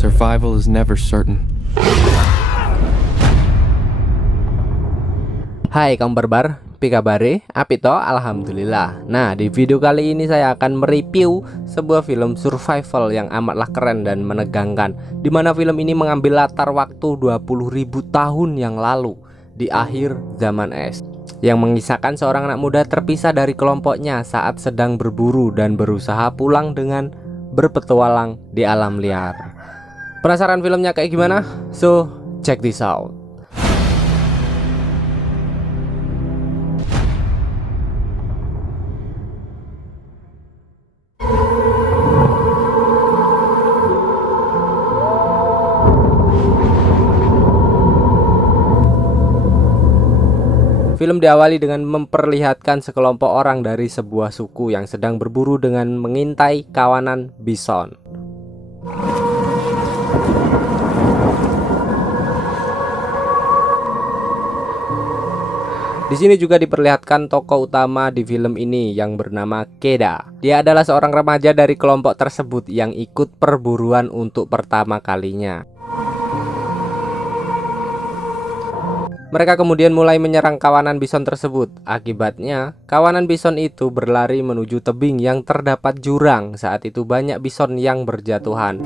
Survival is never certain. Hai kaum barbar, pikabare, apito, alhamdulillah. Nah, di video kali ini saya akan mereview sebuah film survival yang amatlah keren dan menegangkan, dimana film ini mengambil latar waktu 20.000 tahun yang lalu, di akhir zaman es, yang mengisahkan seorang anak muda terpisah dari kelompoknya saat sedang berburu dan berusaha pulang dengan berpetualang di alam liar. Penasaran filmnya kayak gimana? So, check this out. Film diawali dengan memperlihatkan sekelompok orang dari sebuah suku yang sedang berburu dengan mengintai kawanan bison. Di sini juga diperlihatkan tokoh utama di film ini yang bernama Keda. Dia adalah seorang remaja dari kelompok tersebut yang ikut perburuan untuk pertama kalinya. Mereka kemudian mulai menyerang kawanan bison tersebut. Akibatnya, kawanan bison itu berlari menuju tebing yang terdapat jurang. Saat itu banyak bison yang berjatuhan.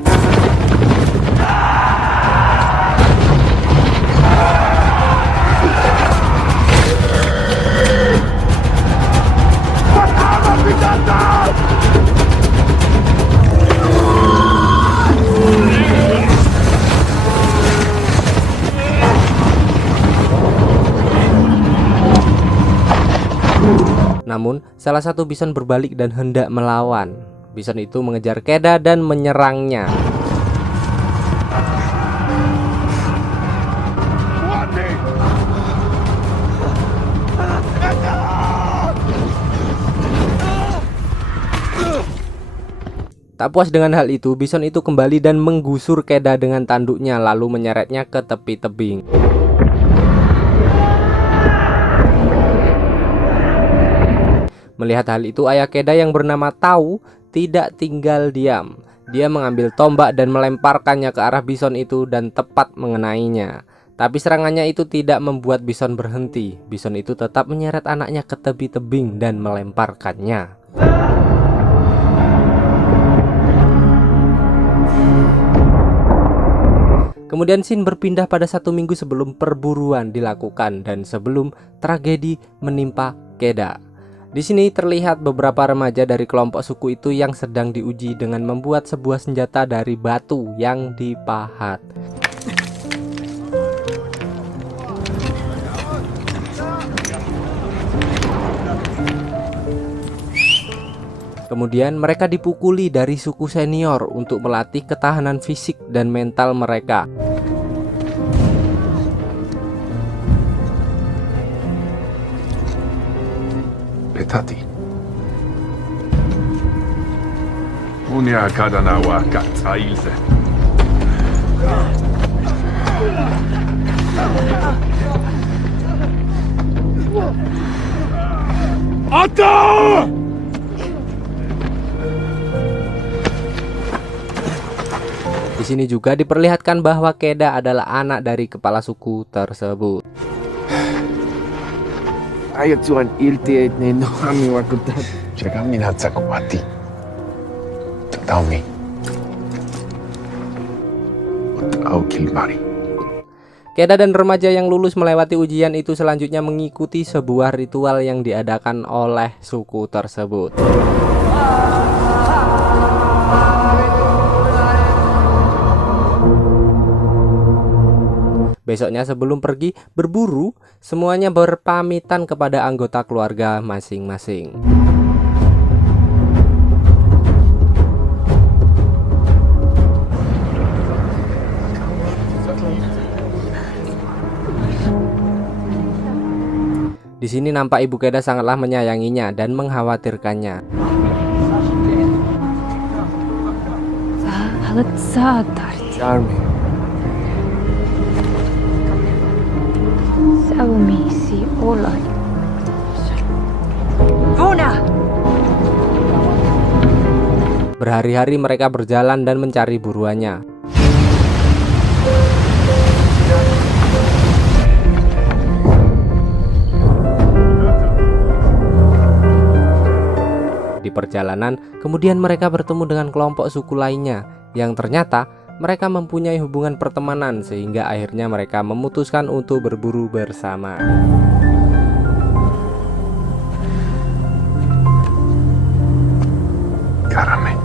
Namun, salah satu bison berbalik dan hendak melawan. Bison itu mengejar Keda dan menyerangnya. Tak puas dengan hal itu, bison itu kembali dan menggusur Keda dengan tanduknya, lalu menyeretnya ke tepi tebing. Melihat hal itu, ayah Keda yang bernama Tau tidak tinggal diam. Dia mengambil tombak dan melemparkannya ke arah bison itu dan tepat mengenainya. Tapi serangannya itu tidak membuat bison berhenti. Bison itu tetap menyeret anaknya ke tepi tebing dan melemparkannya. Kemudian scene berpindah pada 1 minggu sebelum perburuan dilakukan dan sebelum tragedi menimpa Keda. Di sini terlihat beberapa remaja dari kelompok suku itu yang sedang diuji dengan membuat sebuah senjata dari batu yang dipahat. Kemudian mereka dipukuli dari suku senior untuk melatih ketahanan fisik dan mental mereka. Petati. Unia kadana wa kataize. Ata! Di sini juga diperlihatkan bahwa Keda adalah anak dari kepala suku tersebut. Ayo tuan ilti no kami wakutat. Jaga minat sakuati. Taumi. Utau kilmari. Keda dan remaja yang lulus melewati ujian itu selanjutnya mengikuti sebuah ritual yang diadakan oleh suku tersebut. Besoknya sebelum pergi berburu, semuanya berpamitan kepada anggota keluarga masing-masing. Di sini nampak ibu Keda sangatlah menyayanginya dan mengkhawatirkannya. Charming. Berhari-hari mereka berjalan dan mencari buruannya. Di perjalanan, kemudian mereka bertemu dengan kelompok suku lainnya yang ternyata mereka mempunyai hubungan pertemanan sehingga akhirnya mereka memutuskan untuk berburu bersama. Carame.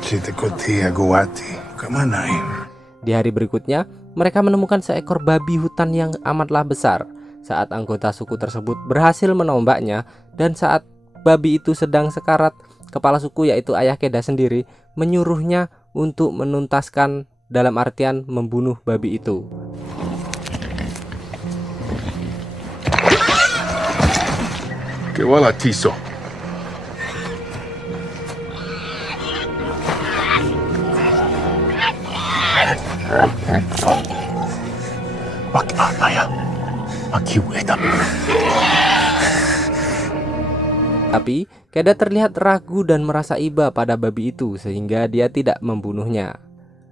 Siete coti aguati. Kemana ini? Di hari berikutnya, mereka menemukan seekor babi hutan yang amatlah besar. Saat anggota suku tersebut berhasil menombaknya, dan saat babi itu sedang sekarat, kepala suku yaitu ayah Keda sendiri menyuruhnya untuk menuntaskan, dalam artian membunuh babi itu. Que wala tiso. Wak anaya. Makiwedam. Tapi Keda terlihat ragu dan merasa iba pada babi itu sehingga dia tidak membunuhnya,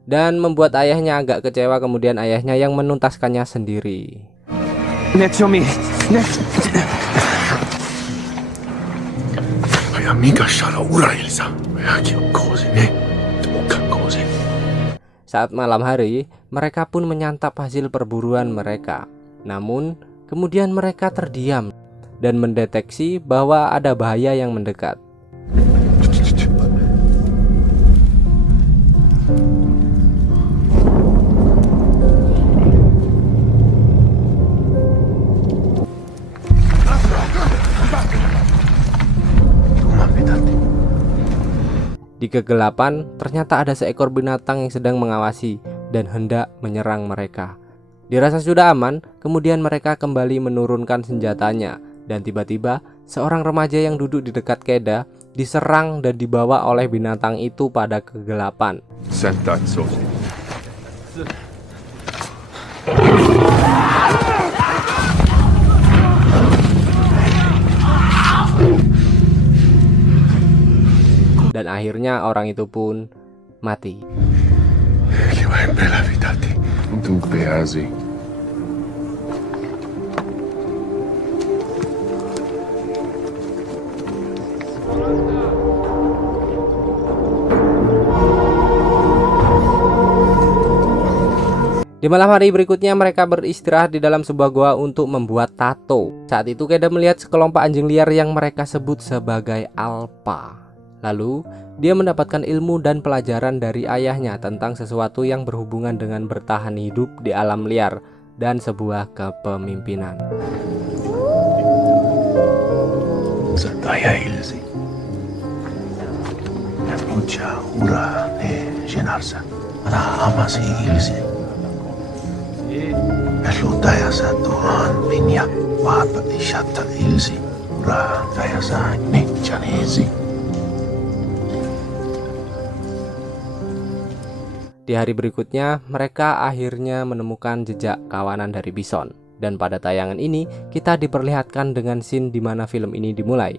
dan membuat ayahnya agak kecewa. Kemudian ayahnya yang menuntaskannya sendiri. Netsomi. Ay amiga shara ura Elsa. Ayaki koze ne. Bukan koze. Saat malam hari, mereka pun menyantap hasil perburuan mereka. Namun kemudian mereka terdiam dan mendeteksi bahwa ada bahaya yang mendekat. Di kegelapan, ternyata ada seekor binatang yang sedang mengawasi dan hendak menyerang mereka. Dirasa sudah aman, kemudian mereka kembali menurunkan senjatanya, dan tiba-tiba seorang remaja yang duduk di dekat Keda diserang dan dibawa oleh binatang itu pada kegelapan. Sentazzo. Dan akhirnya orang itu pun mati. Che vai bella vitati. Dunque asi. Di malam hari berikutnya mereka beristirahat di dalam sebuah goa untuk membuat tato. Saat itu Keda melihat sekelompok anjing liar yang mereka sebut sebagai alpa. Lalu dia mendapatkan ilmu dan pelajaran dari ayahnya tentang sesuatu yang berhubungan dengan bertahan hidup di alam liar dan sebuah kepemimpinan. Zataya ilzi. Mucha ura llenarsa. Para amasi ilzi. Pelutaya sa tuhan minyak wata isyata ilzi. Ura taya sa mechanezi. Di hari berikutnya, mereka akhirnya menemukan jejak kawanan dari bison. Dan pada tayangan ini, kita diperlihatkan dengan scene di mana film ini dimulai.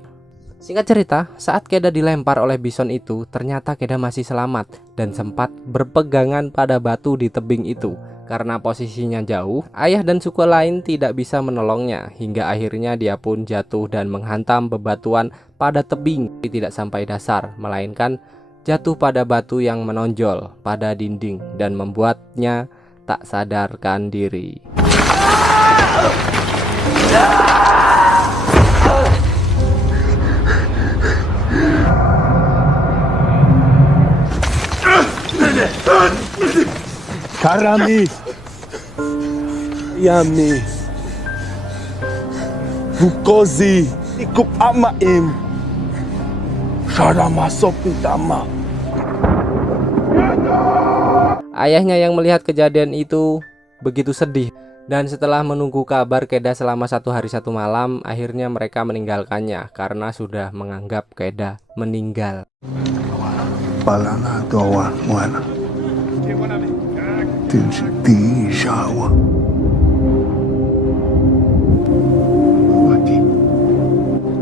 Singkat cerita, saat Keda dilempar oleh bison itu, ternyata Keda masih selamat dan sempat berpegangan pada batu di tebing itu. Karena posisinya jauh, ayah dan suku lain tidak bisa menolongnya, hingga akhirnya dia pun jatuh dan menghantam bebatuan pada tebing. Tidak sampai dasar, melainkan jatuh pada batu yang menonjol pada dinding dan membuatnya tak sadarkan diri. Karami Yami Bukozi Ikup amaim Syara masuk utama. Ayahnya yang melihat kejadian itu begitu sedih, dan setelah menunggu kabar Keda selama 1 hari 1 malam, akhirnya mereka meninggalkannya karena sudah menganggap Keda meninggal. Palana doa muana. Tinsi shawa. Wati.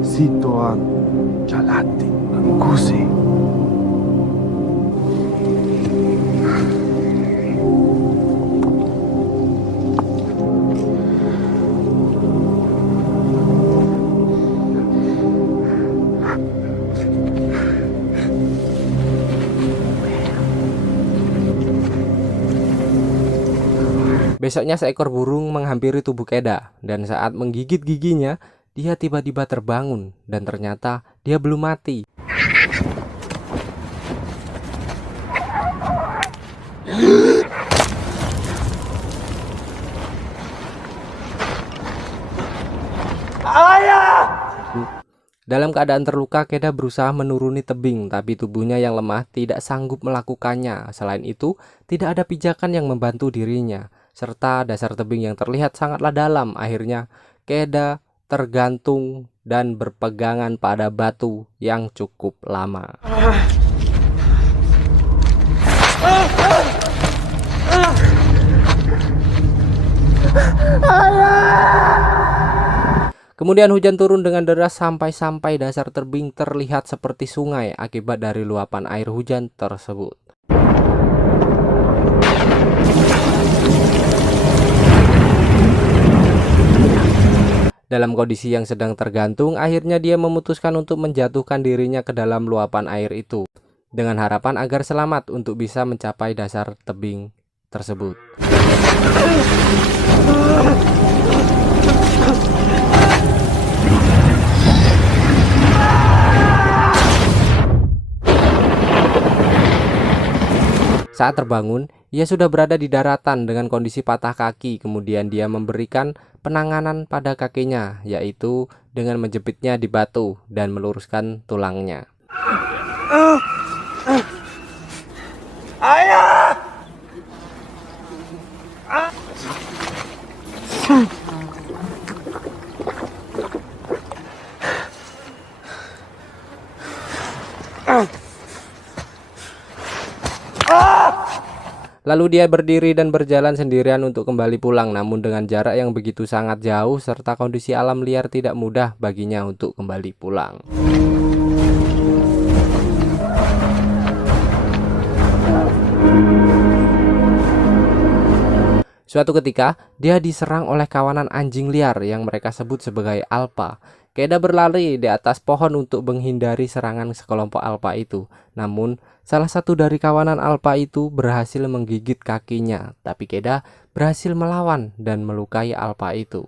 Situan Jalati Angkusi. Besoknya seekor burung menghampiri tubuh Keda, dan saat menggigit giginya, dia tiba-tiba terbangun dan ternyata dia belum mati. Dalam keadaan terluka, Keda berusaha menuruni tebing, tapi tubuhnya yang lemah tidak sanggup melakukannya. Selain itu, tidak ada pijakan yang membantu dirinya, serta dasar tebing yang terlihat sangatlah dalam. Akhirnya, Keda tergantung dan berpegangan pada batu yang cukup lama. Kemudian hujan turun dengan deras sampai dasar tebing terlihat seperti sungai akibat dari luapan air hujan tersebut. Dalam kondisi yang sedang tergantung, akhirnya dia memutuskan untuk menjatuhkan dirinya ke dalam luapan air itu, dengan harapan agar selamat untuk bisa mencapai dasar tebing tersebut. Saat terbangun, ia sudah berada di daratan dengan kondisi patah kaki. Kemudian dia memberikan penanganan pada kakinya, yaitu dengan menjepitnya di batu dan meluruskan tulangnya. Lalu dia berdiri dan berjalan sendirian untuk kembali pulang, namun dengan jarak yang begitu sangat jauh serta kondisi alam liar tidak mudah baginya untuk kembali pulang. Suatu ketika, dia diserang oleh kawanan anjing liar yang mereka sebut sebagai alpa. Keda berlari di atas pohon untuk menghindari serangan sekelompok alpa itu. Namun, salah satu dari kawanan alpa itu berhasil menggigit kakinya, tapi Keda berhasil melawan dan melukai alpa itu.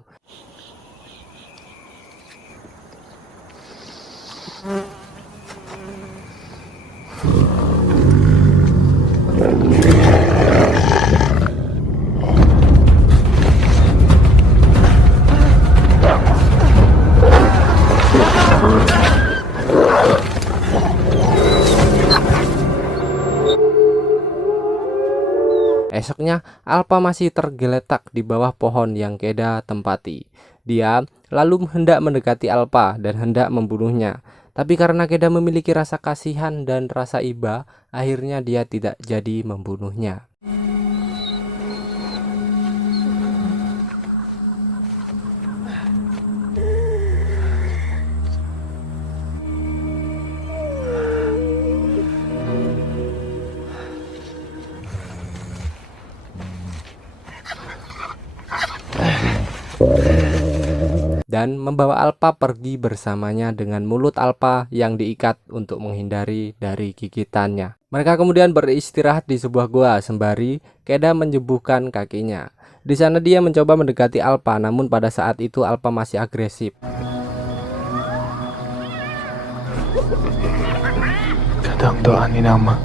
Esoknya, alpa masih tergeletak di bawah pohon yang Keda tempati. Dia lalu hendak mendekati alpa dan hendak membunuhnya. Tapi karena Keda memiliki rasa kasihan dan rasa iba, akhirnya dia tidak jadi membunuhnya. Dan membawa alpa pergi bersamanya dengan mulut alpa yang diikat untuk menghindari dari gigitannya. Mereka kemudian beristirahat di sebuah gua sembari Keda menyembuhkan kakinya. Di sana dia mencoba mendekati alpa, namun pada saat itu alpa masih agresif. Kadang doa ni nama.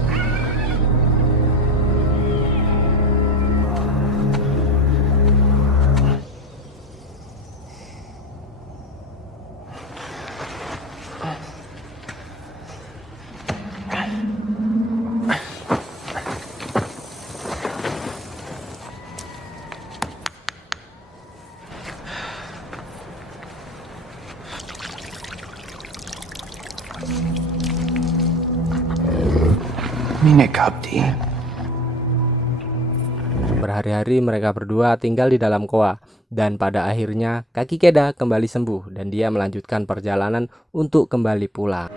Minek Abdi. Berhari-hari mereka berdua tinggal di dalam goa, dan pada akhirnya kaki Keda kembali sembuh dan dia melanjutkan perjalanan untuk kembali pulang.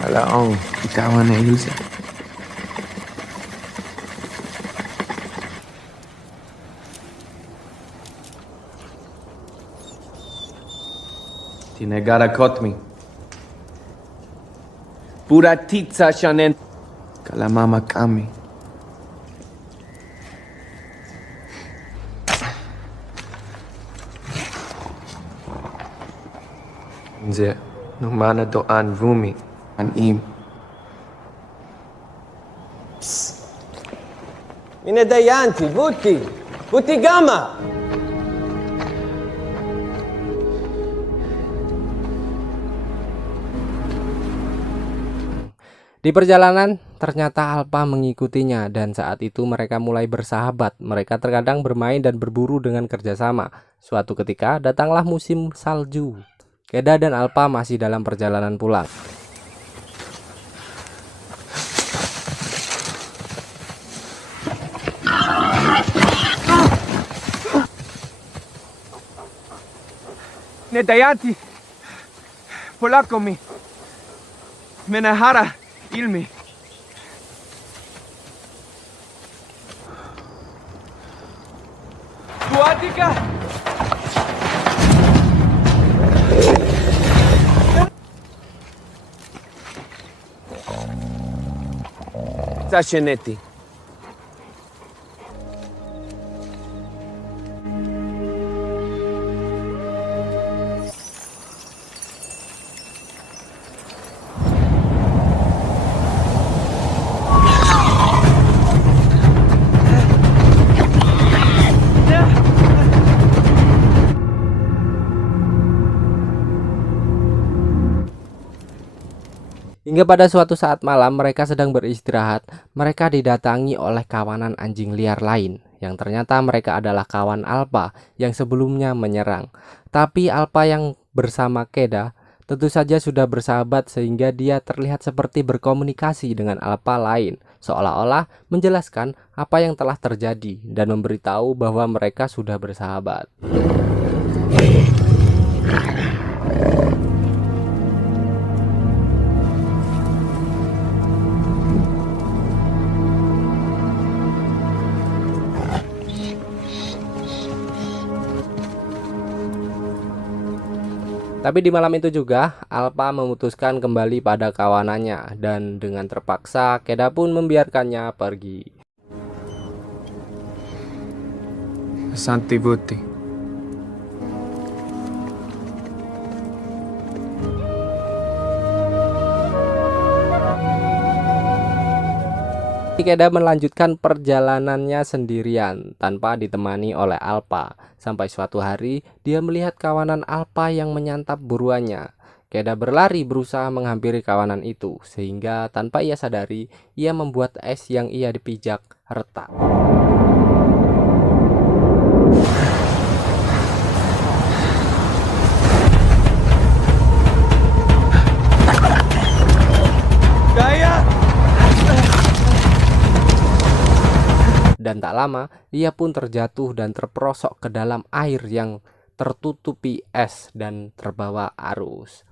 Alam, bitawan na Ilse. Ti negara kotmi. Buratitsa shanen. Kala mama kami. Nze, numana doan vumi. An im. Mine dayanti, buti, buti gama. Di perjalanan, ternyata Alpa mengikutinya dan saat itu mereka mulai bersahabat. Mereka terkadang bermain dan berburu dengan kerjasama. Suatu ketika datanglah musim salju. Keda dan Alpa masih dalam perjalanan pulang. Nedayanti. Polakomi. Menahara. Ilmi. Buatika. Sasheneti. Hingga pada suatu saat malam mereka sedang beristirahat, mereka didatangi oleh kawanan anjing liar lain yang ternyata mereka adalah kawan Alpa yang sebelumnya menyerang. Tapi Alpa yang bersama Keda tentu saja sudah bersahabat sehingga dia terlihat seperti berkomunikasi dengan Alpa lain, seolah-olah menjelaskan apa yang telah terjadi dan memberitahu bahwa mereka sudah bersahabat. Tapi di malam itu juga Alpa memutuskan kembali pada kawanannya dan dengan terpaksa Keda pun membiarkannya pergi. Santi Buti. Keda melanjutkan perjalanannya sendirian tanpa ditemani oleh Alpa. Sampai suatu hari dia melihat kawanan Alpa yang menyantap buruannya. Keda berlari berusaha menghampiri kawanan itu sehingga tanpa ia sadari ia membuat es yang ia dipijak retak. Dan tak lama, ia pun terjatuh dan terperosok ke dalam air yang tertutupi es dan terbawa arus.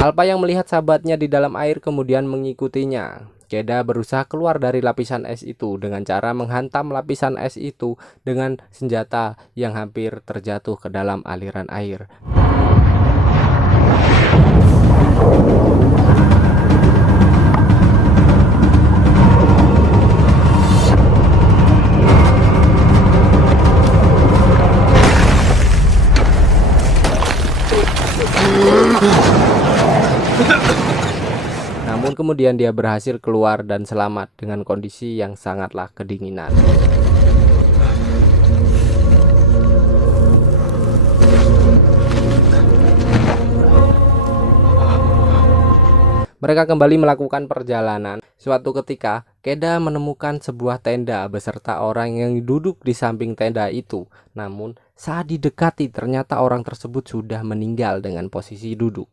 Alpa yang melihat sahabatnya di dalam air kemudian mengikutinya. Keda berusaha keluar dari lapisan es itu dengan cara menghantam lapisan es itu dengan senjata yang hampir terjatuh ke dalam aliran air. Namun kemudian dia berhasil keluar dan selamat dengan kondisi yang sangatlah kedinginan. Mereka kembali melakukan perjalanan. Suatu ketika, Keda menemukan sebuah tenda beserta orang yang duduk di samping tenda itu. Namun, saat didekati ternyata orang tersebut sudah meninggal dengan posisi duduk.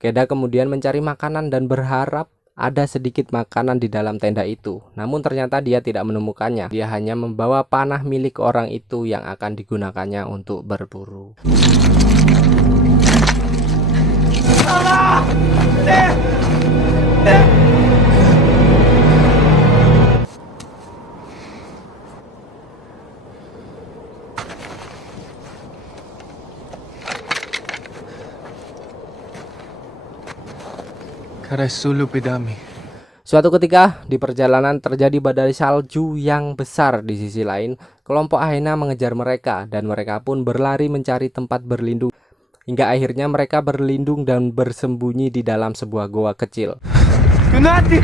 Keda kemudian mencari makanan dan berharap ada sedikit makanan di dalam tenda itu. Namun ternyata dia tidak menemukannya. Dia hanya membawa panah milik orang itu yang akan digunakannya untuk berburu. Karasulu pedami. Suatu ketika di perjalanan terjadi badai salju yang besar. Di sisi lain, kelompok Aina mengejar mereka dan mereka pun berlari mencari tempat berlindung. Hingga akhirnya mereka berlindung dan bersembunyi di dalam sebuah goa kecil. Kunati!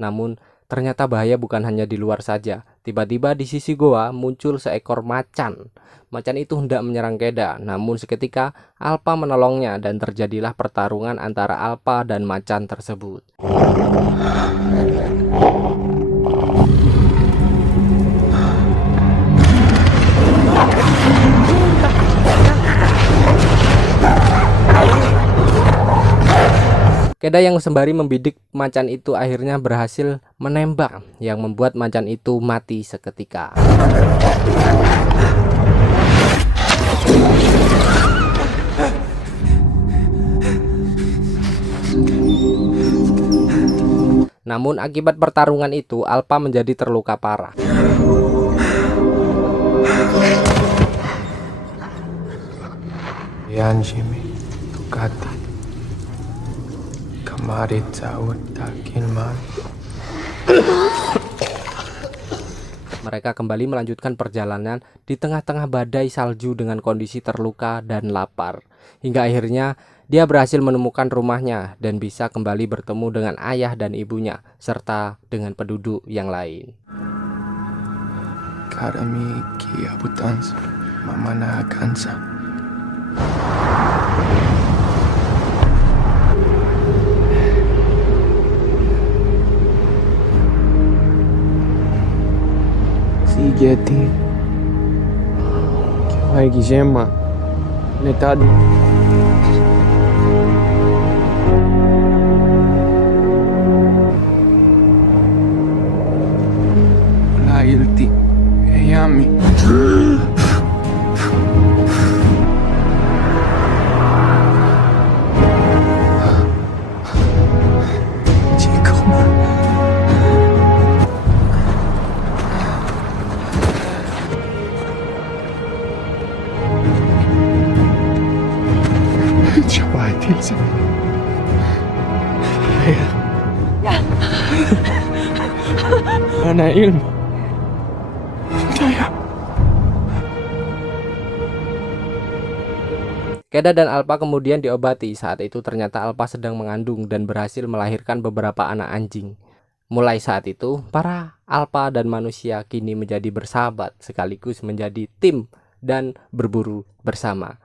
Namun ternyata bahaya bukan hanya di luar saja. Tiba-tiba di sisi goa muncul seekor macan. Macan itu hendak menyerang Keda, namun seketika Alpa menolongnya dan terjadilah pertarungan antara Alpa dan macan tersebut. Keda yang sembari membidik macan itu akhirnya berhasil menembak yang membuat macan itu mati seketika. Namun akibat pertarungan itu Alpa menjadi terluka parah. Yanjimi tukati. Kamarit saut takilman. Mereka kembali melanjutkan perjalanan di tengah-tengah badai salju dengan kondisi terluka dan lapar. Hingga akhirnya dia berhasil menemukan rumahnya dan bisa kembali bertemu dengan ayah dan ibunya serta dengan penduduk yang lain. Karami kiabutansa mamana kansa. Sigeti. Kiwai Gijema. Netad. Lailti. Eyami. Coba Tilsa. Mana ilmu? Keda dan Alpa kemudian diobati. Saat itu ternyata Alpa sedang mengandung dan berhasil melahirkan beberapa anak anjing. Mulai saat itu, para Alpa dan manusia kini menjadi bersahabat sekaligus menjadi tim dan berburu bersama.